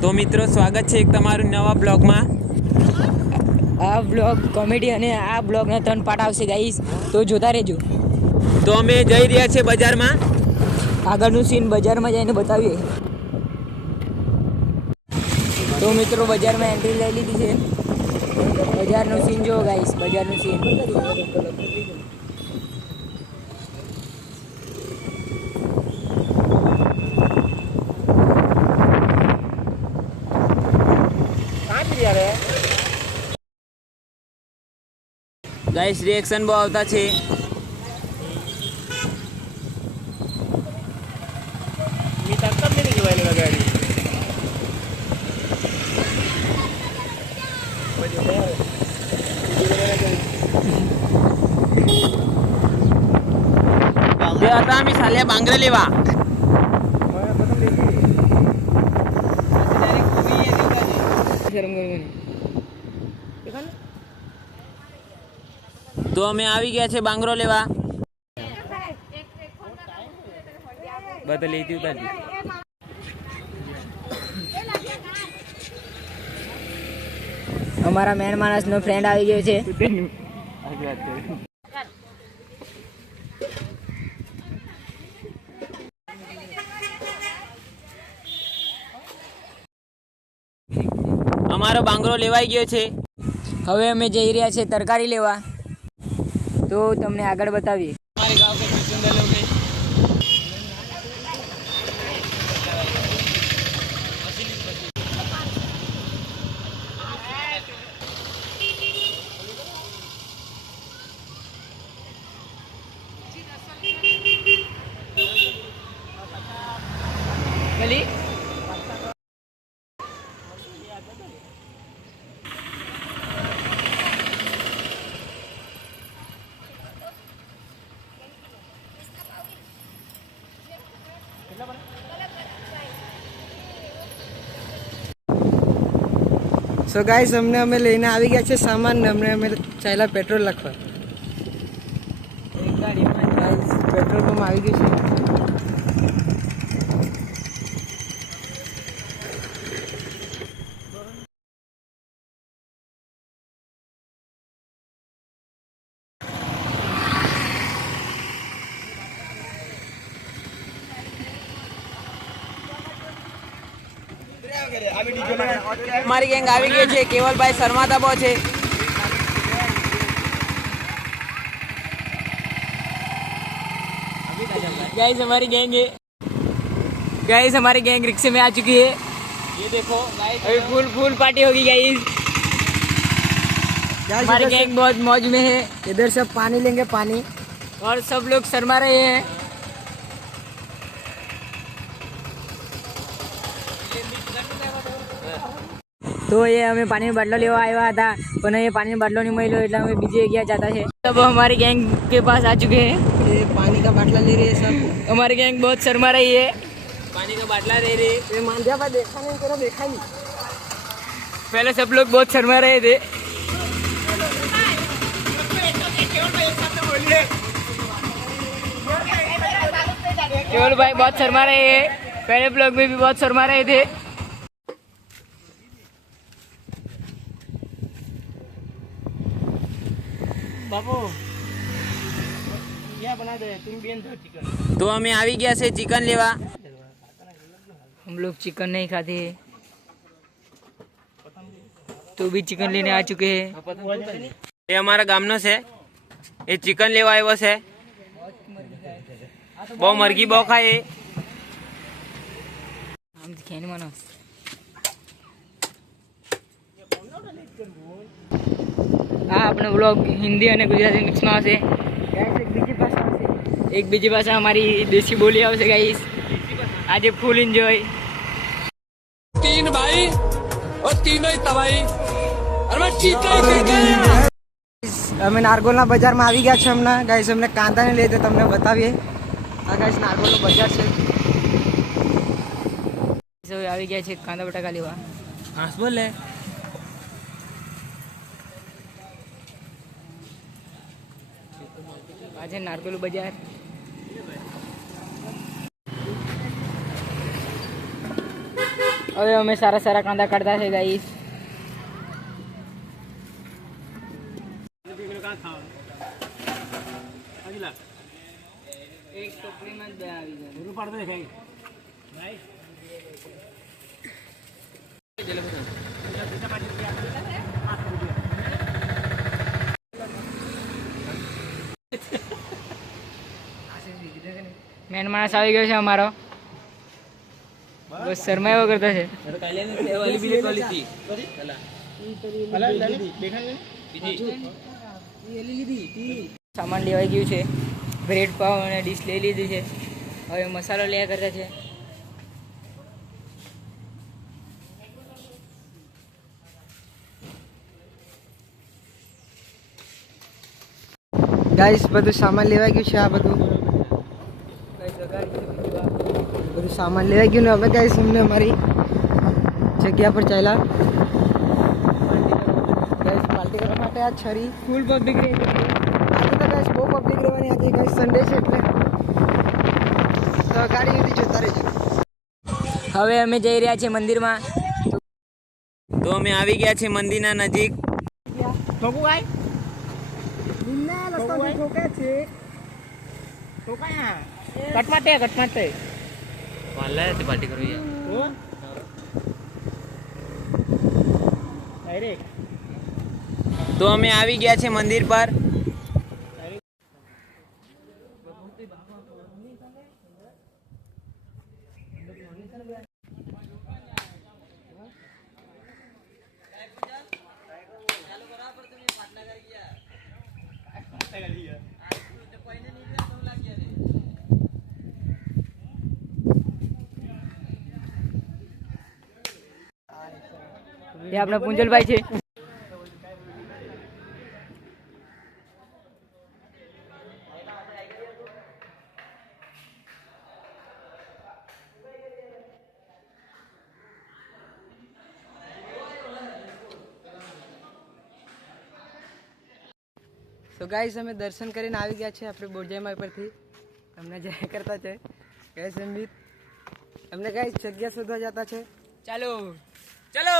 તો મિત્રો સ્વાગત છે એક તમારું નવા બ્લોગમાં. આ બ્લોગ કોમેડી અને આ બ્લોગના 3 પાર્ટ આવશે ગાઈસ, તો જોતા રહેજો. તો અમે જઈ રહ્યા છીએ બજારમાં. આગળનું સીન બજારમાં જઈને બતાવીએ. તો મિત્રો બજારમાં એન્ટ્રી લઈ લીધી છે. બજારનું સીન જો ગાઈસ, બજારનું સીન. ગાઈસ રિએક્શન બહુ આવતા છે. તે હતા અમે સાલ્યા બાંગરે લેવા. તો અમે આવી ગયા છે બાંગરો લેવા. બધા લેતી ઉતારી. અમારા મેન માણસનો ફ્રેન્ડ આવી ગયો છે. અમારો બાંગરો લેવાઈ ગયો છે. હવે અમે જઈ રહ્યા છીએ તરકારી લેવા, તો તમને આગળ બતાવીએ. સો ગાઈસ અમે લઈને આવી ગયા છે સામાન ને અમે ચાલ્યા પેટ્રોલ લખવા. પેટ્રોલ પંપ આવી ગયું છે. અમારી ગેંગ આવી ગઈ છે. કેવલભાઈ શર્મા દબો છે. गाइस हमारी गैंग है, गाइस हमारी गैंग रिक्शे में आ चुकी है. ये देखो गाइस, अभी फुल पार्टी होगी गाइस. हमारी गैंग बहुत मौज में है. इधर से पानी लेंगे, पानी. और सब लोग शर्मा रहे हैं. तो ये हमें पानी में बाटलो लेवा आया था, पर ये पानी में बाटलो नहीं मिलो, એટલે અમે બીજી જગ્યા जाता है. सब हमारी गैंग के पास आ चुके हैं. ये पानी का बाटला ले रही है सब. हमारी गैंग बहुत शर्मा रही है. पानी का बाटला ले रही. ये मांझा पर देखा नहीं, तेरा देखा नहीं. पहले सब लोग बहुत शर्मा रहे थे. केवल भाई बहुत शर्मा रहे हैं. पहले ब्लॉग में भी बहुत शर्मा रहे थे. बाबू क्या बना दे तुम भी चिकन. તો અમે આવી ગયા છે ચિકન લેવા. हम लोग चिकन नहीं खाते, तो भी चिकन लेने आ चुके हैं. એ અમારા ગામનો છે. એ ચિકન લેવા આવ્યો છે. બહુ મરઘી બહુ ખાય. हम दिखाने मानो. આ આપણો વ્લોગ હિન્દી અને ગુજરાતી મિક્સમાં આવશે. એક બીજી ભાષા અમારી દેશી બોલી આવશે ગાઈસ. આજે ફૂલ એન્જોય. 3 भाई और तीनों ही तबाही. अरे मैं चीते ही गया. અમે નારગોલના બજારમાં આવી ગયા છે હમણાં. ગાઈસ અમને કાંદા ને લઈ તો તમને બતાવીએ. આ ગાઈસ નારગોલનો બજાર છે. આવી ગયા છે કાંદા બટાકા લેવા. હા બોલે. आज नारकोल बाजार. હવે અમે સારા સારા કાંદા કાઢતા છે ગાઈસ. એક ટોપલીમાં જ બે આવી જાય. મેન માણસ આવી ગયો છે અમારો. બસ શરમાયો કરતો છે. સામાન લેવાઈ ગયું છે. બ્રેડ પાવ અને ડીશ લઈ લીધી છે. હવે મસાલો લેવા કરતા છે. ગાઈસ બધું સામાન લેવાઈ ગયું છે. આ બધું સામાન લેવાઈ ગયું ને હવે ગાઈસ અમને અમારી જગ્યા પર ચાલ્યા ગાઈસ પાર્ટી કરવા માટે. આ છરી ફૂલ પબ્લિક રહી છે. આજે તો ગાઈસ બહુ પબ્લિક રહેવાની. આજે ગાઈસ સન્ડે છે એટલે તો ગાડી સુધી જોતા રહેજો. હવે અમે જઈ રહ્યા છીએ મંદિરમાં. તો અમે આવી ગયા છે મંદિરના નજીક. પાર્ટી કરવી તો અમે આવી ગયા છે મંદિર પર. એ આપણા પુંજલભાઈ છે. તો ગાઈસ અમે દર્શન કરીને આવી ગયા છે આપણે બોરજાઈમાં પરથી. અમને જય કરતા છે ગાઈસ. અમને ગાઈસ જગ્યા શોધવા જતા છે. ચાલો ચલો.